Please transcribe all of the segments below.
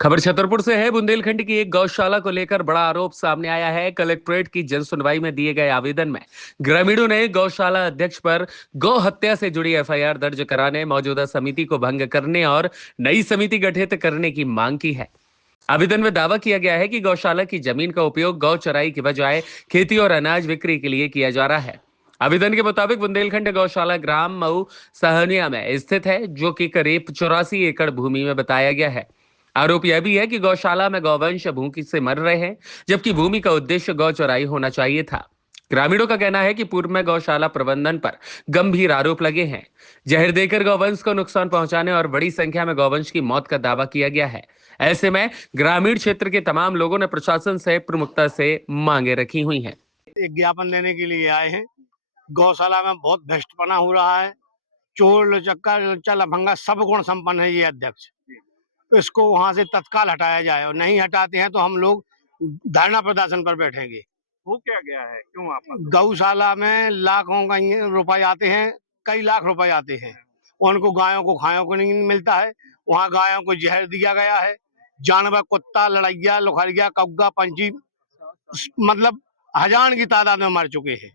खबर छतरपुर से है। बुंदेलखंड की एक गौशाला को लेकर बड़ा आरोप सामने आया है। कलेक्ट्रेट की जन सुनवाई में दिए गए आवेदन में ग्रामीणों ने गौशाला अध्यक्ष पर गौ हत्या से जुड़ी एफआईआर दर्ज कराने, मौजूदा समिति को भंग करने और नई समिति गठित करने की मांग की है। आवेदन में दावा किया गया है कि गौशाला की जमीन का उपयोग गौ चराई की बजाय खेती और अनाज बिक्री के लिए किया जा रहा है। आवेदन के मुताबिक बुंदेलखंड गौशाला ग्राम मऊ सहनिया में स्थित है, जो कि करीब 84 एकड़ भूमि में बताया गया है। आरोप यह भी है कि गौशाला में गौवंश भूखी से मर रहे हैं, जबकि भूमि का उद्देश्य गौ चराई होना चाहिए था। ग्रामीणों का कहना है कि पूर्व में गौशाला प्रबंधन पर गंभीर आरोप लगे हैं। जहर देकर गौवंश को नुकसान पहुंचाने और बड़ी संख्या में गौवंश की मौत का दावा किया गया है। ऐसे में ग्रामीण क्षेत्र के तमाम लोगों ने प्रशासन से प्रमुखता से मांगे रखी हुई हैं। एक ज्ञापन देने के लिए आए हैं। गौशाला में बहुत भ्रष्टपना हो रहा है। चोर लचक्का लच्चा लफंगा सब गुण संपन्न है ये अध्यक्ष। तो इसको वहां से तत्काल हटाया जाए, और नहीं हटाते हैं तो हम लोग धरना प्रदर्शन पर बैठेंगे। हो क्या गया है, क्यों आप गौशाला में लाखों का रुपए आते हैं, कई लाख रुपए आते हैं। उनको गायों को खायों को नहीं मिलता है। वहाँ गायों को जहर दिया गया है। जानवर, कुत्ता, लड़ैया, लुखरिया, कौगा, पंछी, मतलब हजार की तादाद में मर चुके हैं।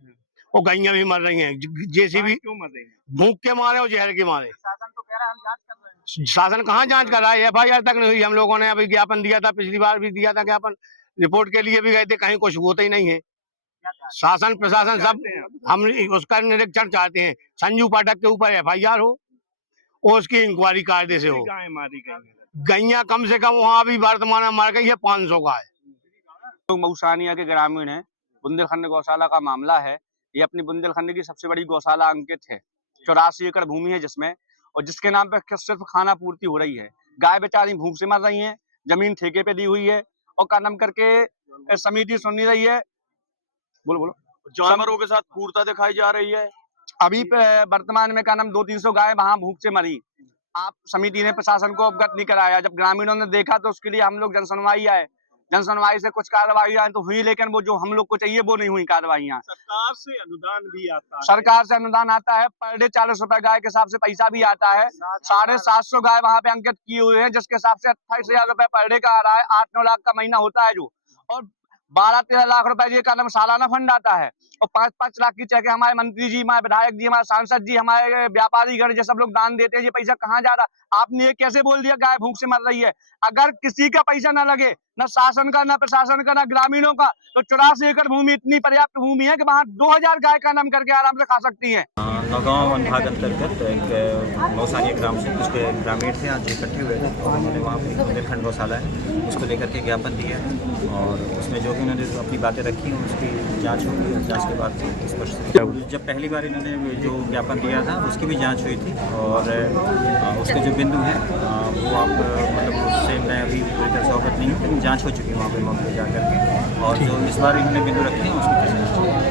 और गैया भी मर रही हैं। जेसीबी क्यों मर रही है? भूख के मारे और जहर के मारे। शासन तो कह रहा है हम जांच कर रहे हैं। शासन कहाँ जांच कर रहा है? एफआईआर तक नहीं हुई। हम लोगों ने अभी ज्ञापन दिया था, पिछली बार भी दिया था ज्ञापन, रिपोर्ट के लिए भी गए थे, कहीं कुछ होता ही नहीं है। शासन प्रशासन सब, हम उसका निरीक्षण चाहते हैं। संजू पाठक के ऊपर एफआईआर हो और उसकी इंक्वायरी कायदे से हो। गाय मारी गई, गैया कम से कम वहाँ अभी वर्तमान में मर गई है 500 गाय। लोग मऊसानिया के ग्रामीण हैं। बुंदेलखंड गौशाला का मामला है। ये अपनी बुंदेलखंड की सबसे बड़ी गौशाला अंकित है। 84 एकड़ भूमि है जिसमें, और जिसके नाम पे सिर्फ खाना पूर्ति हो रही है। गाय बेचारी भूख से मर रही हैं। जमीन ठेके पे दी हुई है और का नाम करके समिति सुन नहीं रही है। बोलो बोलो। जानवरों के साथ क्रूरता दिखाई जा रही है। अभी वर्तमान में का नाम 200-300 गाय वहां भूख से मरी। आप समिति ने प्रशासन को अवगत नहीं कराया। जब ग्रामीणों ने देखा तो उसके लिए हम लोग जन सुनवाई आए। जन सुनवाई से कुछ कार्रवाई तो हुई, लेकिन वो जो हम लोग को चाहिए वो नहीं हुई कार्रवाइयाँ। सरकार से अनुदान भी आता है। सरकार से अनुदान आता है। पर डे 40 रुपए गाय के हिसाब से पैसा भी आता है। 750 गाय वहां पे अंकित किए हुए हैं, जिसके हिसाब से 28,000 रुपए पर डे का आ रहा है। 8-9 लाख का महीना होता है जो, और 12-13 लाख रुपए ये का सालाना फंड आता है। और 5-5 लाख की चेक हमारे मंत्री जी, हमारे विधायक जी, हमारे सांसद जी, हमारे व्यापारी गण जो सब लोग दान देते हैं। ये पैसा कहाँ जा रहा? आपने ये कैसे बोल दिया गाय भूख से मर रही है? अगर किसी का पैसा ना लगे, न शासन का, न प्रशासन का, न ग्रामीणों का, तो 84 एकड़ भूमि इतनी पर्याप्त भूमि है कि वहाँ 2000 गाय का नाम करके आराम से खा सकती है। नौगांव अनुभाग अंतर्गत एक मौसानिया ग्राम से कुछ ग्रामीण थे, आज इकट्ठे हुए थे और उन्होंने वहाँ पर बुंदेलखंड गौशाला है उसको लेकर के ज्ञापन दिया है, और उसमें जो भी उन्होंने अपनी बातें रखी उसकी जांच होगी। जांच के बाद स्पष्ट, जब पहली बार इन्होंने जो ज्ञापन दिया था उसकी भी जांच हुई थी, और उसके जो बिंदु हैं वो आप मतलब उससे मैं अभी पूरी तरह से अवगत नहीं हूँ, लेकिन जाँच हो चुकी है वहाँ पर मौके पर जाकर के। और जो इस बार इन्होंने बिंदु रखे हैं उसकी